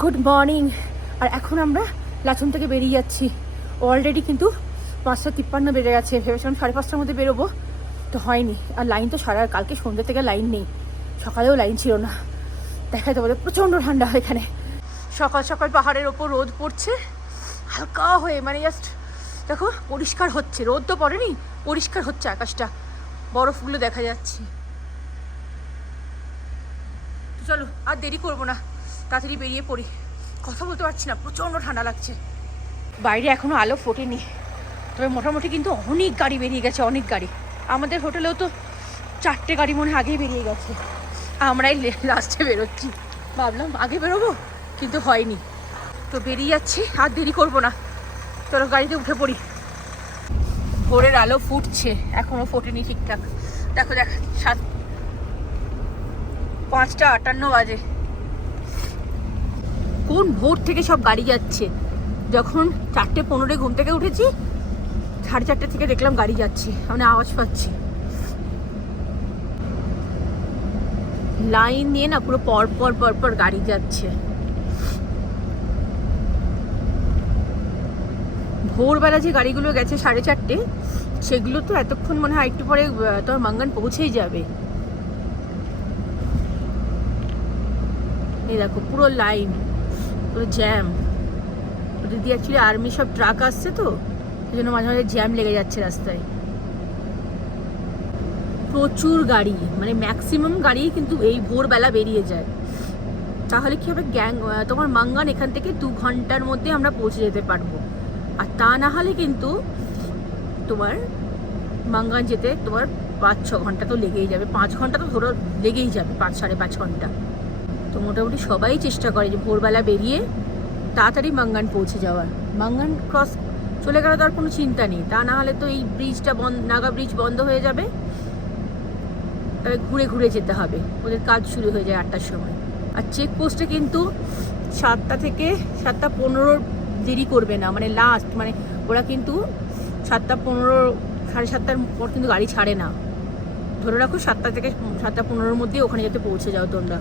Good morning. আর এখন আমরা লাচুং থেকে বেরিয়ে যাচ্ছি। অলরেডি কিন্তু 5:53 বেজে গেছে। ভেবেছিলাম 5:30টার মধ্যে বেরোবো, তো হয়নি। আর লাইন তো সারা কালকে সন্ধ্যে থেকে লাইন নেই, সকালেও লাইন ছিল না। দেখাই তো বলে প্রচণ্ড ঠান্ডা এখানে। সকাল সকাল পাহাড়ের ওপর রোদ পড়ছে হালকা হয়ে, মানে জাস্ট দেখো পরিষ্কার হচ্ছে। রোদ তো পড়েনি, পরিষ্কার হচ্ছে আকাশটা, বরফগুলো দেখা যাচ্ছে। চলো আর দেরি করবো না, তাড়াতাড়ি বেরিয়ে পড়ি। কথা বলতে পারছি না, প্রচণ্ড ঠান্ডা লাগছে। বাইরে এখনও আলো ফোটেনি, তবে মোটামুটি কিন্তু অনেক গাড়ি বেরিয়ে গেছে, অনেক গাড়ি। আমাদের হোটেলেও তো 4টে গাড়ি মনে আগেই বেরিয়ে গেছে। আমরাই লাস্টে বেরোচ্ছি। ভাবলাম আগে বেরোবো, কিন্তু হয়নি। তো বেরিয়ে যাচ্ছি, আর দেরি করবো না। চলো গাড়িতে উঠে পড়ি। ভোরের আলো ফুটছে, এখনও ফোটেনি ঠিকঠাক। দেখো 5:58 বাজে। কোন ভোর থেকে সব গাড়ি যাচ্ছে। যখন 4:15 ঘুম থেকে উঠেছি, 4:30 থেকে দেখলাম গাড়ি যাচ্ছে, মানে আওয়াজ পাচ্ছি। লাইন নিয়ে না পুরো পর গাড়ি যাচ্ছে। ভোরবেলা যে গাড়িগুলো গেছে 4:30, সেগুলো তো এতক্ষণ মনে হয় একটু পরে তোমার মাঙ্গান পৌঁছেই যাবে। এই দেখো পুরো লাইন, পুরো জ্যাম। ওদের দিয়ে অ্যাকচুয়ালি আর্মি সব ট্রাক আসছে, তো সেই জন্য মাঝে মাঝে জ্যাম লেগে যাচ্ছে রাস্তায়। প্রচুর গাড়ি, মানে ম্যাক্সিমাম গাড়ি কিন্তু এই ভোরবেলা বেরিয়ে যায়। তাহলে কি হবে, তোমার মাঙ্গান এখান থেকে 2 ঘন্টার মধ্যে আমরা পৌঁছে যেতে পারবো। আর তা না হলে কিন্তু তোমার মাঙ্গান যেতে তোমার 5-6 ঘন্টা তো লেগেই যাবে। 5 ঘন্টা তো ধরো লেগেই যাবে, 5-5.5 ঘন্টা। তো মোটামুটি সবাই চেষ্টা করে যে ভোরবেলা বেরিয়ে তাড়াতাড়ি মাঙ্গান পৌঁছে যাওয়ার। মাঙ্গান ক্রস চলে গেলে তো আর কোনো চিন্তা নেই, তা না হলে তো এই ব্রিজটা নাগা ব্রিজ বন্ধ হয়ে যাবে। তবে ঘুরে ঘুরে যেতে হবে, ওদের কাজ শুরু হয়ে যায় 8টার সময়। আর চেকপোস্টে কিন্তু 7টা থেকে 7:15 দেরি করবে না, মানে লাস্ট, মানে ওরা কিন্তু 7:15 7:30টার পর কিন্তু গাড়ি ছাড়ে না। ধরে রাখো 7টা থেকে 7:15 মধ্যে ওখানে যাতে পৌঁছে যাও তোমরা।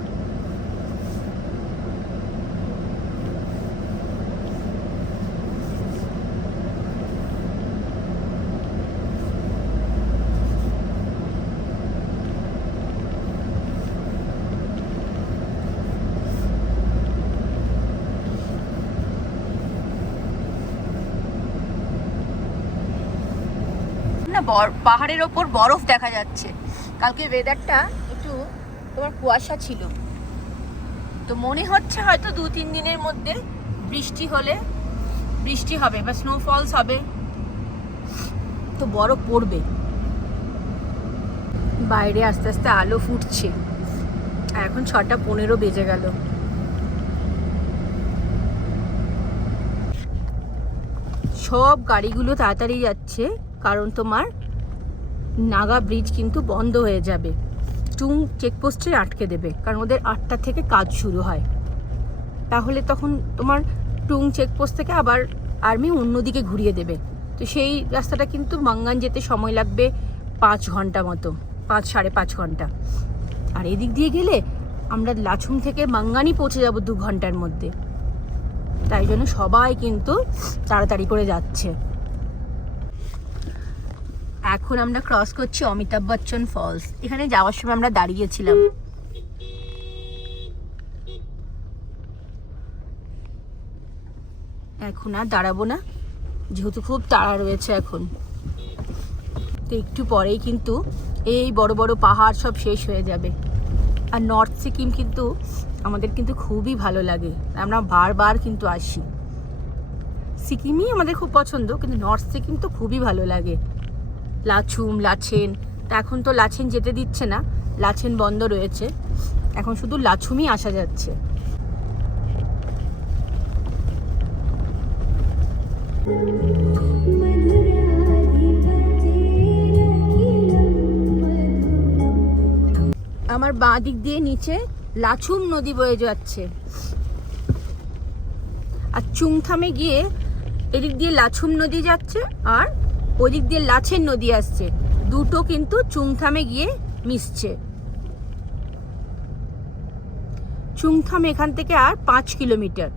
না পাহাড়ের ওপর বরফ দেখা যাচ্ছে। কালকে ওয়েদারটা একটু তোমার কুয়াশা ছিল, তো মনে হচ্ছে হয়তো 2-3 দিনের মধ্যে বৃষ্টি হবে বা স্নোফলস হবে, তো বরফ পড়বে। বাইরে আস্তে আস্তে আলো ফুটছে, এখন 6:15 বেজে গেল। সব গাড়িগুলো তাড়াতাড়ি যাচ্ছে, কারণ তোমার নাগা ব্রিজ কিন্তু বন্ধ হয়ে যাবে। টুং চেকপোস্টে আটকে দেবে, কারণ ওদের 8টা থেকে কাজ শুরু হয়। তাহলে তখন তোমার টুং চেকপোস্ট থেকে আবার আর্মি অন্যদিকে ঘুরিয়ে দেবে। তো সেই রাস্তাটা কিন্তু মাঙ্গান যেতে সময় লাগবে 5 ঘন্টা মতো, 5-5.5 ঘন্টা। আর এদিক দিয়ে গেলে আমরা লাচুং থেকে মাঙ্গানই পৌঁছে যাব 2 ঘন্টার মধ্যে। তাই জন্য সবাই কিন্তু তাড়াতাড়ি করে যাচ্ছে। এখন আমরা ক্রস করছি অমিতাভ বচ্চন ফলস। এখানে যাওয়ার সময় আমরা দাঁড়িয়েছিলাম। এখন আর দাঁড়াবো না, যেহেতু খুব তাড়া রয়েছে এখন। তো একটু পরেই কিন্তু এই বড় বড় পাহাড় সব শেষ হয়ে যাবে। আর নর্থ সিকিম কিন্তু আমাদের কিন্তু খুবই ভালো লাগে, আমরা বারবার কিন্তু আসি। সিকিমই আমাদের খুব পছন্দ, কিন্তু নর্থ সিকিম তো খুবই ভালো লাগে। লাচেন, তা এখন তো লাচেন যেতে দিচ্ছে না, লাচেন বন্ধ রয়েছে। এখন শুধু লাচুমই আসা যাচ্ছে। আমার বাঁ দিক দিয়ে নিচে লাচুম নদী বয়ে যাচ্ছে, আর চুংথামে গিয়ে এদিক দিয়ে লাচুম নদী যাচ্ছে, আর ওদিক দিয়ে লাচেন নদী আসছে। দুটো কিন্তু চুংথামে গিয়ে মিশছে। চুংথাম এখান থেকে আর 5 কিলোমিটার।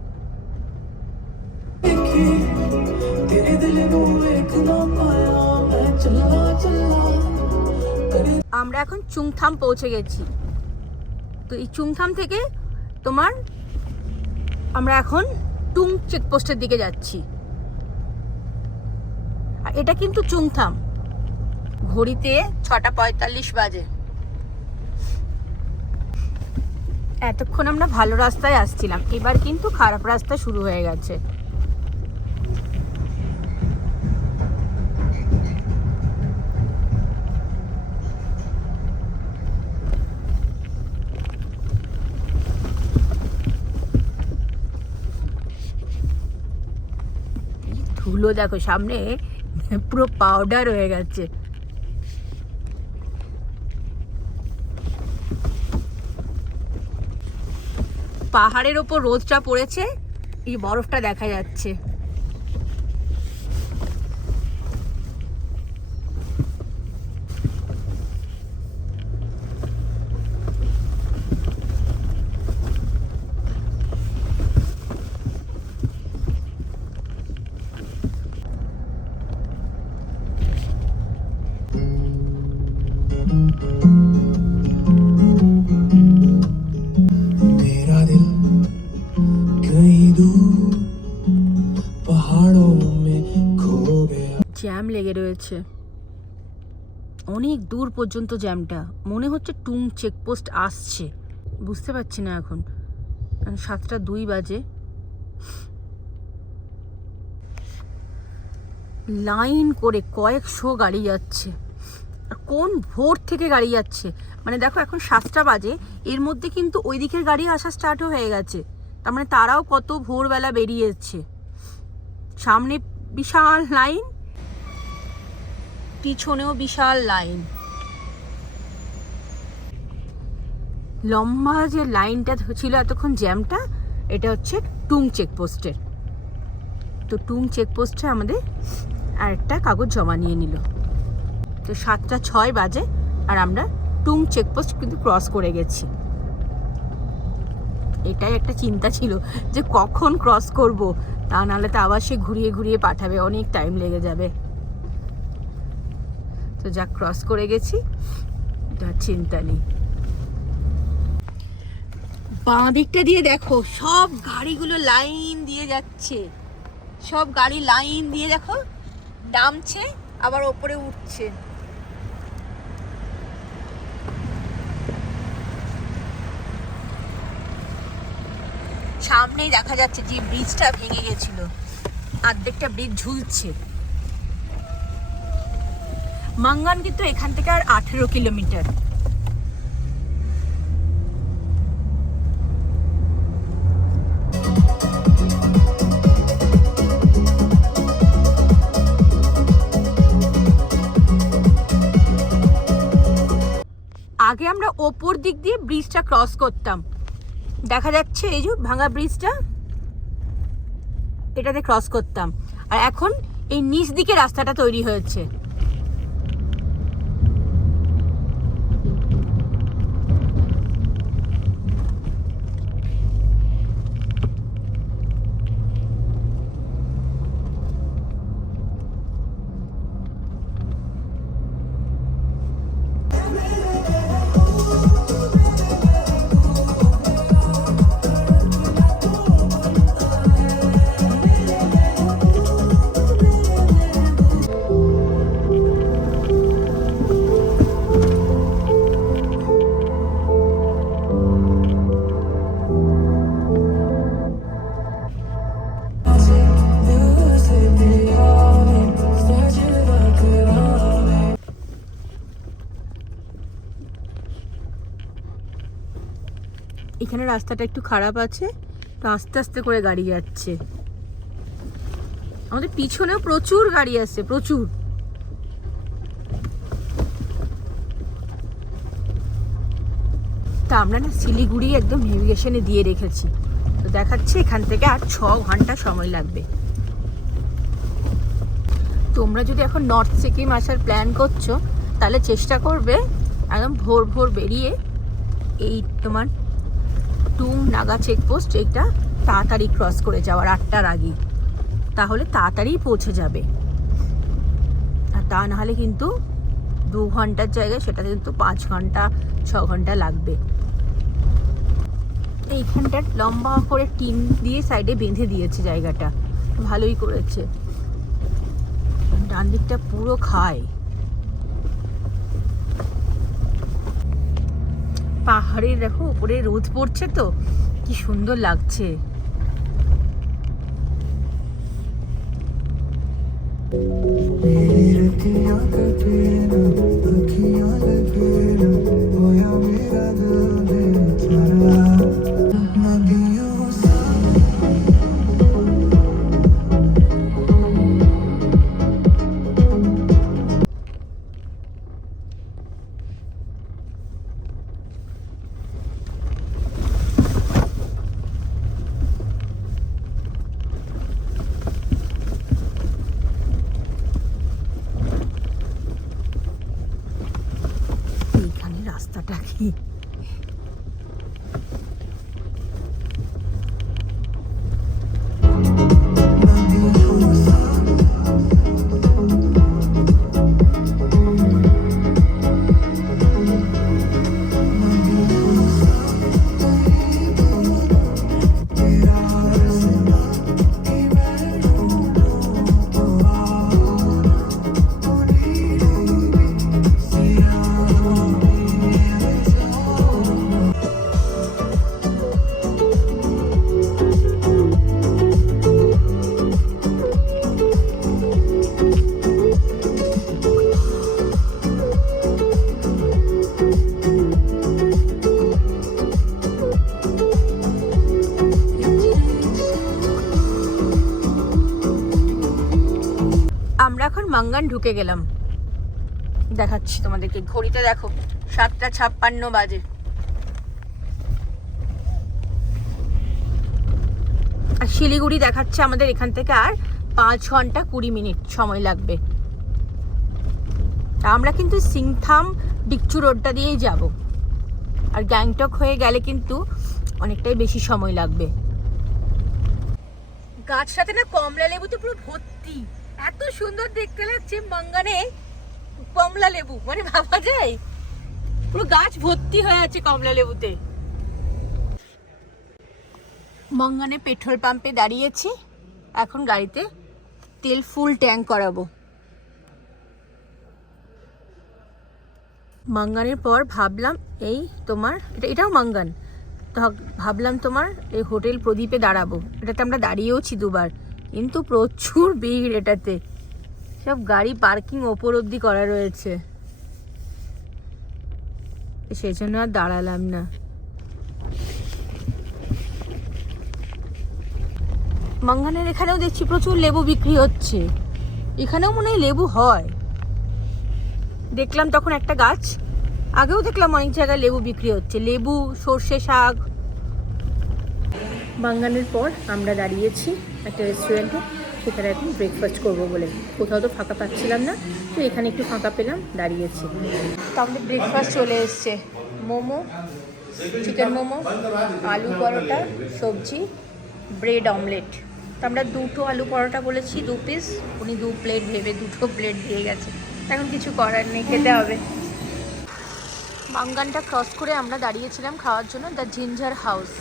আমরা এখন চুংথাম পৌঁছে গেছি। তো এই চুংথাম থেকে তোমার আমরা এখন টুং চেকপোস্টের দিকে যাচ্ছি। আর এটা কিন্তু চুংথাম, ঘড়িতে 6:45 বাজে। এতক্ষণ আমরা ভালো রাস্তায় আসছিলাম, এবার কিন্তু খারাপ রাস্তা শুরু হয়ে গেছে। ধুলো দেখো, সামনে পুরো পাউডার হয়ে গেছে। পাহাড়ের ওপর রোদটা পড়েছে, এই বরফটা দেখা যাচ্ছে। জ্যাম লেগে রয়েছে অনেক দূর পর্যন্ত। জ্যামটা মনে হচ্ছে টুং চেকপোস্ট আসছে, বুঝতে পারছি না এখন। 7:02 বাজে। লাইন করে কয়েকশো গাড়ি যাচ্ছে, আর কোন ভোর থেকে গাড়ি যাচ্ছে। মানে দেখো এখন 7টা বাজে, এর মধ্যে কিন্তু ওই দিকের গাড়ি আসা স্টার্টও হয়ে গেছে। তার মানে তারাও কত ভোরবেলা বেরিয়েছে। সামনে বিশাল লাইন, পিছনেও বিশাল লাইন। লম্বা যে লাইনটা ছিল এতক্ষণ জ্যামটা, এটা হচ্ছে টুং চেকপোস্টের। তো টুং চেকপোস্টে আমাদের আরেকটা কাগজ জমা নিয়ে নিল। তো 7:06 বাজে, আর আমরা টুং চেকপোস্ট কিন্তু ক্রস করে গেছি। এটাই একটা চিন্তা ছিল যে কখন ক্রস করব, তা নাহলে তো আবার সে ঘুরিয়ে ঘুরিয়ে পাঠাবে, অনেক টাইম লেগে যাবে। তো যা ক্রস করে গেছি, এটা চিন্তা নেই। বাঁ দিকটা দিয়ে দেখো সব গাড়িগুলো লাইন দিয়ে যাচ্ছে, সব গাড়ি লাইন দিয়ে দেখো নামছে আবার ওপরে উঠছে। সামনেই দেখা যাচ্ছে যে ব্রিজটা ভেঙে গেছিল, অর্ধেকটা ব্রিজ ঝুলছে। মাঙ্গান কিন্তু এখান থেকে আর 18 কিলোমিটার। আগে আমরা ওপর দিক দিয়ে ব্রিজটা ক্রস করতাম, দেখা যাচ্ছে এই যে ভাঙা ব্রিজটা, এটাতে ক্রস করতাম। আর এখন এই নিচ দিকে রাস্তাটা তৈরি হয়েছে। এখানে রাস্তাটা একটু খারাপ আছে, তো আস্তে আস্তে করে গাড়ি যাচ্ছে। আমাদের পিছনেও প্রচুর গাড়ি আসছে, প্রচুর। তা আমরা না শিলিগুড়ি একদম নেভিগেশনে দিয়ে রেখেছি, তো দেখাচ্ছে এখান থেকে আর 6 ঘন্টা সময় লাগবে। তোমরা যদি এখন নর্থ সিকিম আসার প্ল্যান করছো, তাহলে চেষ্টা করবে একদম ভোর ভোর বেরিয়ে এই তোমার টু নাগা চেকপোস্ট, এটা তাড়াতাড়ি ক্রস করে যাওয়ার 8টার আগে, তাহলে তাড়াতাড়ি পৌঁছে যাবে। আর তা নাহলে কিন্তু 2 ঘন্টার জায়গায় সেটা কিন্তু 5 ঘন্টা 6 ঘন্টা লাগবে। এইখানটার লম্বা করে টিন দিয়ে সাইডে বেঁধে দিয়েছে, জায়গাটা ভালোই করেছে। ডান দিকটা পুরো খায়, পাহাড়ের দেখো উপরে রোদ পড়ছে তো কি সুন্দর লাগছে। রাস্তাটা কি আমরা এখন মাঙ্গান ঢুকে গেলাম, দেখাচ্ছি তোমাদেরকে। ঘড়িতে দেখো 7:56 বাজে। আর শিলিগুড়ি দেখাচ্ছে আমাদের এখান থেকে আর 5 ঘন্টা 20 মিনিট সময় লাগবে। আমরা কিন্তু সিংথাম ডিকচু রোডটা দিয়েই যাব, আর গ্যাংটক হয়ে গেলে কিন্তু অনেকটাই বেশি সময় লাগবে। গাছটাতে না কমলা লেবু তো পুরো ভর্তি, এত সুন্দর দেখতে লাগছে। মাঙ্গানে কমলা লেবু মানে ভাবা যায়, পুরো গাছ ভর্তি হয়ে আছে কমলা লেবুতে। মাঙ্গানে পেট্রোল পাম্পে দাঁড়িয়েছি, এখন গাড়িতে তেল ফুল ট্যাঙ্ক করাবো। মাঙ্গানের পর ভাবলাম এই তোমার এটাও মাঙ্গান, তো ভাবলাম তোমার এই হোটেল প্রদীপে দাঁড়াবো। এটাতে আমরা দাঁড়িয়েওছি 2 বার, কিন্তু প্রচুর ভিড় এটাতে, সব গাড়ি পার্কিং ওপর অব্দি করা রয়েছে, সেই জন্য আর দাঁড়ালাম না। মাঙ্গানের এখানেও দেখছি প্রচুর লেবু বিক্রি হচ্ছে, এখানেও মনে হয় লেবু হয়। দেখলাম তখন একটা গাছ, আগেও দেখলাম অনেক জায়গায় লেবু বিক্রি হচ্ছে, লেবু, সর্ষে শাক। মাঙ্গানের পর আমরা দাঁড়িয়েছি একটা রেস্টুরেন্টে, সেখানে এখন ব্রেকফাস্ট করবো বলে। কোথাও তো ফাঁকা পাচ্ছিলাম না, তো এখানে একটু ফাঁকা পেলাম, দাঁড়িয়েছি। তো আমাদের ব্রেকফাস্ট চলে এসছে, মোমো, চিকেন মোমো, আলু পরোটা, সবজি, ব্রেড অমলেট। তো আমরা 2টো আলু পরোটা বলেছি 2 পিস, উনি 2 প্লেট ভেবে 2টো প্লেট দিয়ে গেছে। এখন কিছু করার নেই, খেতে হবে। মাঙ্গানটা ক্রস করে আমরা দাঁড়িয়েছিলাম খাওয়ার জন্য দ্য জিঞ্জার হাউস।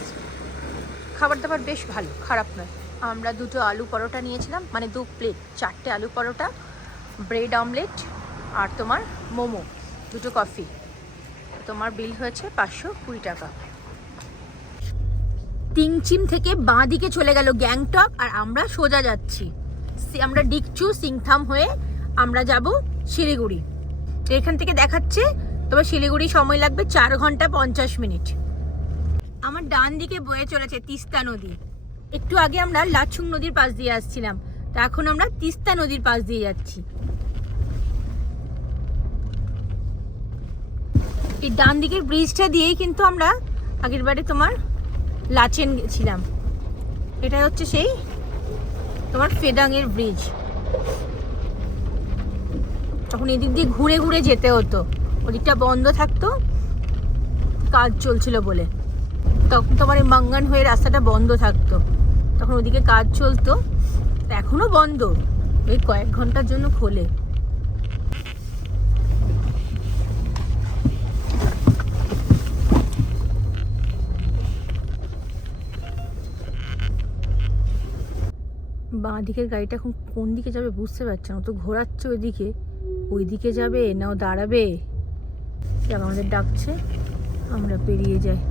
খাবার দাবার বেশ ভালো, খারাপ নয়। আমরা 2টো আলু পরোটা নিয়েছিলাম, মানে 2 প্লেট, 4টে আলু পরোটা, ব্রেড অমলেট আর তোমার মোমো, 2টো কফি। তোমার বিল হয়েছে 520 টাকা। টিংচিম থেকে বাঁ দিকে চলে গেল গ্যাংটক, আর আমরা সোজা যাচ্ছি। আমরা ডিকচু সিংথাম হয়ে আমরা যাব শিলিগুড়ি। এখান থেকে দেখাচ্ছে তোমার শিলিগুড়ি সময় লাগবে 4 ঘন্টা 50 মিনিট। আমার ডান দিকে বয়ে চলেছে তিস্তা নদী। একটু আগে আমরা লাচুং নদীর পাশ দিয়ে আসছিলাম, তো এখন আমরা তিস্তা নদীর পাশ দিয়ে যাচ্ছি। এই ডান দিকের ব্রিজটা দিয়েই কিন্তু আমরা আগের বারে তোমার লাচেন গেছিলাম। এটা হচ্ছে সেই তোমার ফেদাংয়ের ব্রিজ। তখন এদিক দিয়ে ঘুরে ঘুরে যেতে হতো, ওদিকটা বন্ধ থাকতো, কাজ চলছিল বলে। তখন তোমার এই মাঙ্গান হয়ে রাস্তাটা বন্ধ থাকতো, তখন ওদিকে কাজ চলতো, এখনো বন্ধ, এই কয়েক ঘন্টার জন্য খোলে। বাঁ দিকের গাড়িটা এখন কোন দিকে যাবে বুঝতে পারছি না, তো ঘোরাচ্ছে ওইদিকে যাবে না ও দাঁড়াবে। আমাদের ডাকছে, আমরা পেরিয়ে যাই।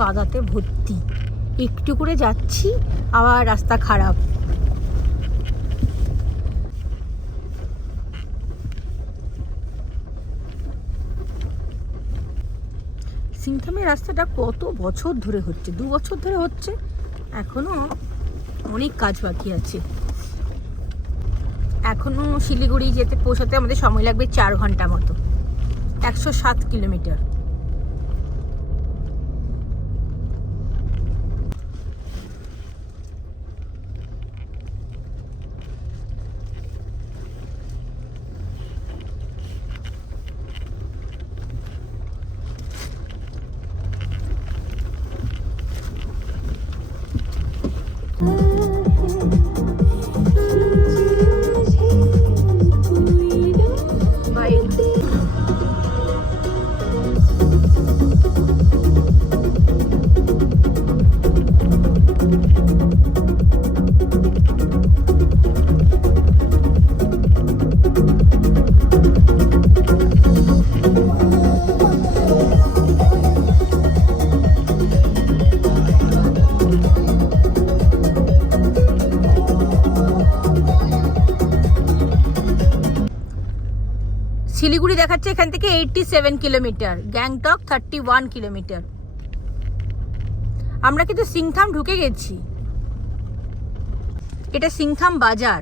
কাদাতে ভর্তি, একটু করে যাচ্ছি আবার রাস্তা খারাপ। সিংথামের রাস্তাটা কত বছর ধরে হচ্ছে, 2 বছর ধরে হচ্ছে, এখনো অনেক কাজ বাকি আছে। এখনো শিলিগুড়ি যেতে পৌঁছাতে আমাদের সময় লাগবে 4 ঘন্টা মতো, 107 কিলোমিটার। শিলিগুড়ি দেখাচ্ছে এখান থেকে 87 কিলোমিটার, গ্যাংটক 31 কিলোমিটার। আমরা কিন্তু সিংথাম ঢুকে গেছি, এটা সিংথাম বাজার।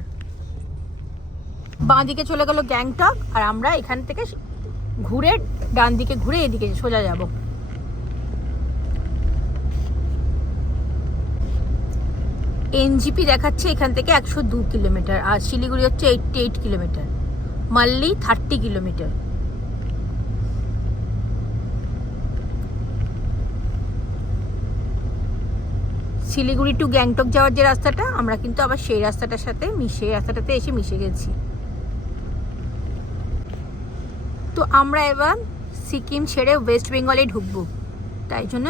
বাঁ দিকে চলে গেল গ্যাংটক, আর আমরা এখান থেকে ঘুরে ডান দিকে ঘুরে এদিকে সোজা যাব। এনজিপি দেখাচ্ছে এখান থেকে 102 কিলোমিটার, আর শিলিগুড়ি হচ্ছে 88 kilometre, মাল্লি 30 kilometre. Siliguri two Gangtok যাওয়ার যে রাস্তাটা, আমরা কিন্তু আবার সেই রাস্তাটাতে এসে মিশে গেছি। তো আমরা এবার সিকিম ছেড়ে ওয়েস্ট বেঙ্গলে ঢুকবো, তাই জন্য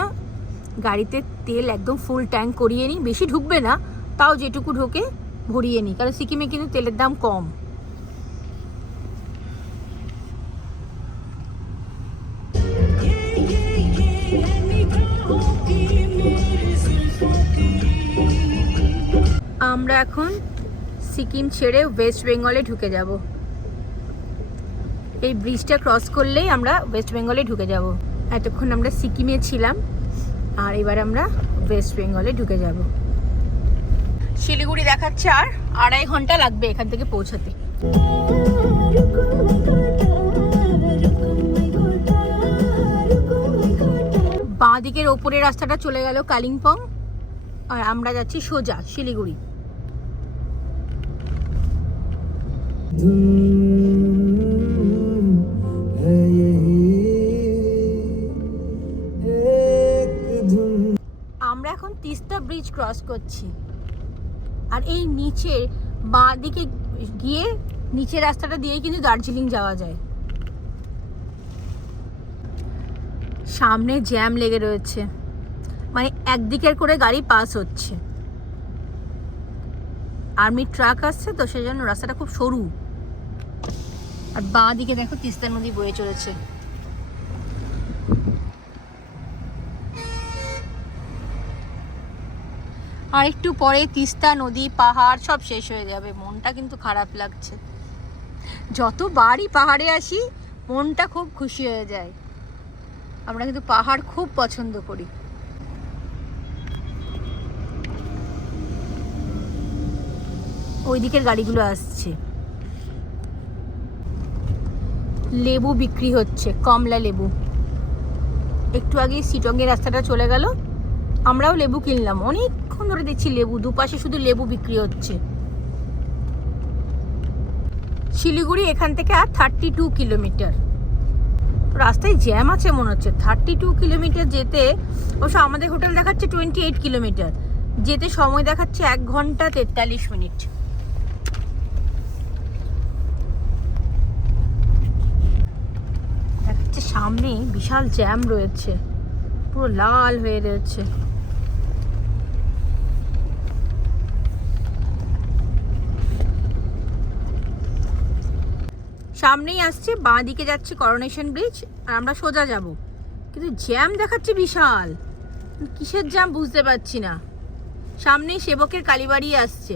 গাড়িতে তেল একদম ফুল ট্যাঙ্ক করিয়ে নিই। বেশি ঢুকবে না, তাও যেটুকু ঢোকে ভরিয়ে নিই, কারণ সিকিমে কিন্তু তেলের দাম কম। আমরা এখন সিকিম ছেড়ে ওয়েস্ট বেঙ্গলে ঢুকে যাব। এই ব্রিজটা ক্রস করলেই আমরা ওয়েস্ট বেঙ্গলে ঢুকে যাব। এতক্ষণ আমরা সিকিমে ছিলাম, আর এবার আমরা ওয়েস্ট বেঙ্গলে ঢুকে যাব। শিলিগুড়ি দেখাচ্ছে আর 2.5 ঘন্টা লাগবে এখান থেকে পৌঁছাতে। বাঁ দিকের ওপরের রাস্তাটা চলে গেল কালিম্পং, আর আমরা যাচ্ছি সোজা শিলিগুড়ি। আমরা এখন তিস্তা ব্রিজ ক্রস করছি, আর এই নিচে বাঁ দিকে গিয়ে নিচের রাস্তাটা দিয়েই কিন্তু দার্জিলিং যাওয়া যায়। সামনে জ্যাম লেগে রয়েছে, মানে একদিকের করে গাড়ি পাস হচ্ছে, আর্মি ট্রাক আসছে, তো সেই জন্য রাস্তাটা খুব সরু। আর বাঁ দিকে দেখো তিস্তা নদী বয়ে চলেছে। আর একটু পরে তিস্তা নদী, পাহাড় সব শেষ হয়ে যাবে। মনটা কিন্তু খারাপ লাগছে। যতবারই পাহাড়ে আসি মনটা খুব খুশি হয়ে যায়। আমরা কিন্তু পাহাড় খুব পছন্দ করি। ওই দিকের গাড়িগুলো আসছে। লেবু বিক্রি হচ্ছে, কমলা লেবু। একটু আগে সিটংয়ের রাস্তাটা চলে গেল, আমরাও লেবু কিনলাম। অনেকক্ষণ ধরে দেখছি লেবু, দুপাশে শুধু লেবু বিক্রি হচ্ছে। শিলিগুড়ি এখান থেকে আর 32 কিলোমিটার। রাস্তায় জ্যাম আছে মনে হচ্ছে। 32 কিলোমিটার যেতে, অবশ্য আমাদের হোটেল দেখাচ্ছে 28 কিলোমিটার, যেতে সময় দেখাচ্ছে 1 ঘন্টা 43 মিনিট। দেখাচ্ছে সামনে বিশাল জ্যাম রয়েছে, পুরো লাল হয়ে রয়েছে। সামনেই আসছে, বাঁ দিকে যাচ্ছে করোনেশন ব্রিজ, আর আমরা সোজা যাব। কিন্তু জ্যাম দেখাচ্ছে বিশাল, কিসের জ্যাম বুঝতে পারছি না। সামনেই সেবকের কালীবাড়ি আসছে,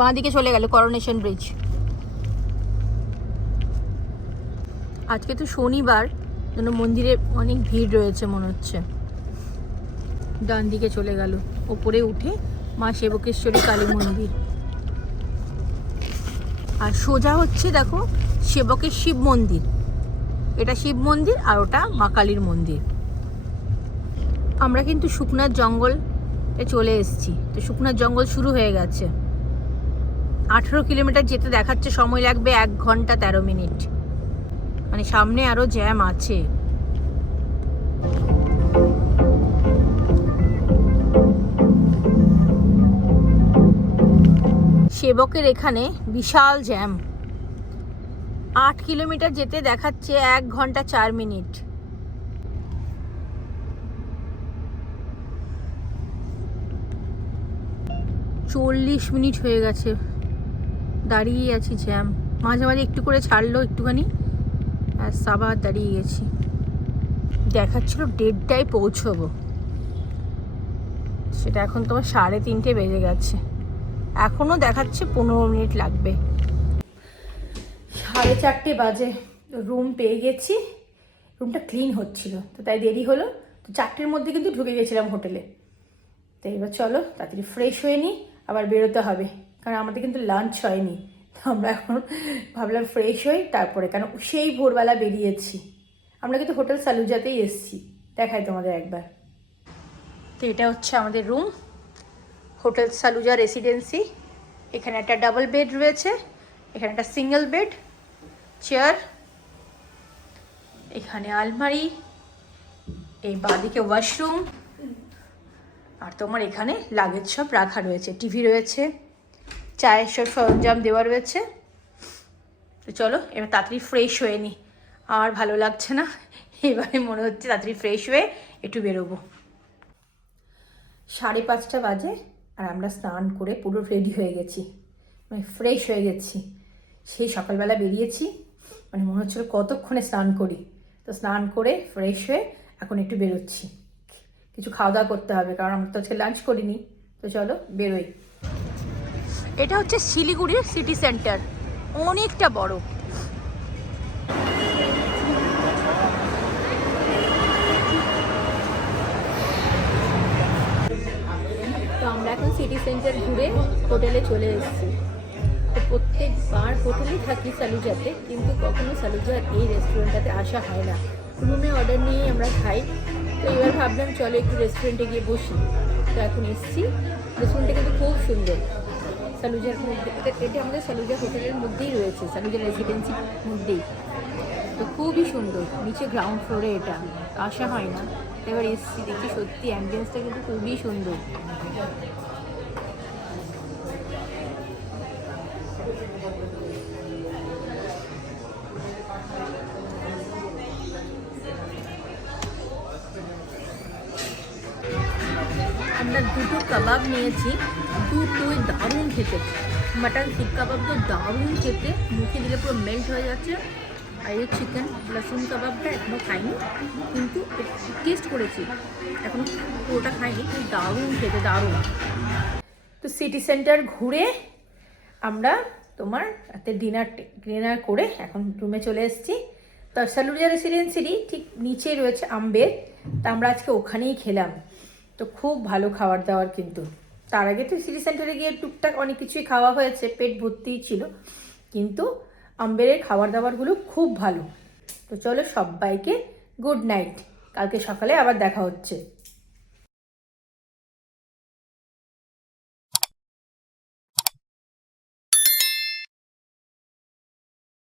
বাঁ দিকে চলে গেল করোনেশন ব্রিজ। আজকে তো শনিবার, যেন মন্দিরে অনেক ভিড় রয়েছে মনে হচ্ছে। ডান দিকে চলে গেল, ওপরে উঠে মা সেবকেশ্বরী কালী মন্দির। আর সোজা হচ্ছে দেখো সেবকের শিব মন্দির। এটা শিব মন্দির আর ওটা মা কালীর মন্দির। আমরা কিন্তু শুকনার জঙ্গল চলে এসেছি। তো শুকনার জঙ্গল শুরু হয়ে গেছে। 18 কিলোমিটার যেতে দেখাচ্ছে সময় লাগবে 1 ঘন্টা 13 মিনিট। মানে সামনে আরো জ্যাম আছে। সেবকের এখানে বিশাল জ্যাম। 8 কিলোমিটার যেতে দেখাচ্ছে 1 ঘন্টা 4 মিনিট। চল্লিশ মিনিট হয়ে গেছে দাঁড়িয়ে আছি, জ্যাম। মাঝে মাঝে একটু করে ছাড়লো একটুখানি, আর আবার দাঁড়িয়ে গেছি। দেখাচ্ছিল 1:30টায় পৌঁছবো, সেটা এখন তোমার 3:30 বেজে গেছে। এখনো দেখাচ্ছে 15 মিনিট লাগবে। 4:30 বাজে, রুম পেয়ে গেছি। রুমটা ক্লিন হচ্ছিল, তো তাই দেরি হলো। তো 4টের মধ্যে কিন্তু ঢুকে গেছিলাম হোটেলে। তো এবার চলো তাড়াতাড়ি ফ্রেশ হয়ে নিই, আবার বেরোতে হবে, কারণ আমাদের কিন্তু লাঞ্চ হয়নি। তো আমরা এখন ভাবলাম ফ্রেশ হই তারপরে, কারণ সেই ভোরবেলা বেরিয়েছি। আমরা কিন্তু হোটেল সালুজাতেই এসেছি, দেখাই তোমাদের একবার। তো এটা হচ্ছে আমাদের রুম, হোটেল সালুজা রেসিডেন্সি। এখানে একটা ডাবল বেড রয়েছে, এখানে একটা সিঙ্গেল বেড, চেয়ার, এখানে আলমারি, এই বাঁদিকে ওয়াশরুম, আর তোমার এখানে লাগেজ সব রাখা রয়েছে, টিভি রয়েছে, চায়ের সব সরঞ্জাম দেওয়া রয়েছে। তো চলো এবার তাড়াতাড়ি ফ্রেশ হয়ে নিই, আর ভালো লাগছে না। এবারে মনে হচ্ছে তাড়াতাড়ি ফ্রেশ হয়ে একটু বেরোবো। 5:30 বাজে, আর আমরা স্নান করে পুরো রেডি হয়ে গেছি, মানে ফ্রেশ হয়ে গেছি। সেই সকালবেলা বেরিয়েছি, মানে মনে হচ্ছিল কতক্ষণে স্নান করি। তো স্নান করে ফ্রেশ হয়ে এখন একটু বেরোচ্ছি, কিছু খাওয়া দাওয়া করতে হবে, কারণ আমরা তো আজকে লাঞ্চ করিনি। তো চলো বেরোই। এটা হচ্ছে শিলিগুড়ির সিটি সেন্টার, অনেকটা বড়। তো আমরা এখন সিটি সেন্টার ঘুরে হোটেলে চলে এসেছি। তো প্রত্যেকবার হোটেলেই থাকি সালুজাতে, কিন্তু কখনো সালুজার এই রেস্টুরেন্টটাতে আসা হয় না। রুমে অর্ডার নিয়েই আমরা খাই। তো এবার ভাবলাম চলো একটু রেস্টুরেন্টে গিয়ে বসি। তো এখন এসেছি, রেস্টুরেন্টটা কিন্তু খুব সুন্দর। সালুজার মধ্যে, এটা আমাদের সালুজা হোটেলের মধ্যেই রয়েছে, সালুজা রেসিডেন্সির মধ্যেই। তো খুবই সুন্দর, নিচে গ্রাউন্ড ফ্লোরে, এটা আসা হয় না। এবার এসেছি, দেখি সত্যি অ্যাম্বিয়েন্সটা কিন্তু খুবই সুন্দর। আমরা 2টো কাবাব নিয়েছি, দুটোই দারুণ খেতে। মাটন শিক কাবাব তো দারুণ খেতে, মুখে দিলে পুরো মেল্ট হয়ে যাচ্ছে। আর এই চিকেন লসুন কাবাবটা এখনও খাইনি, কিন্তু টেস্ট করেছি, এখনও পুরোটা খাইনি, কিন্তু দারুণ খেতে, দারুণ। তো সিটি সেন্টার ঘুরে আমরা তোমার রাতে ডিনার করে এখন রুমে চলে এসেছি। তো সালুজা রেসিডেন্সিরই ঠিক নিচেই রয়েছে আম্বের, তা আমরা আজকে ওখানেই খেলাম। তো খুব ভালো খাবার দাবার কিন্তু, তার আগে তো সিটি সেন্টারে গিয়ে টুকটাক অনেক কিছুই খাওয়া হয়েছে, পেট ভর্তিই ছিল, কিন্তু আম্বেরের খাবার দাবারগুলো খুব ভালো। তো চলো সবাইকে গুড নাইট, কালকে সকালে আবার দেখা হচ্ছে।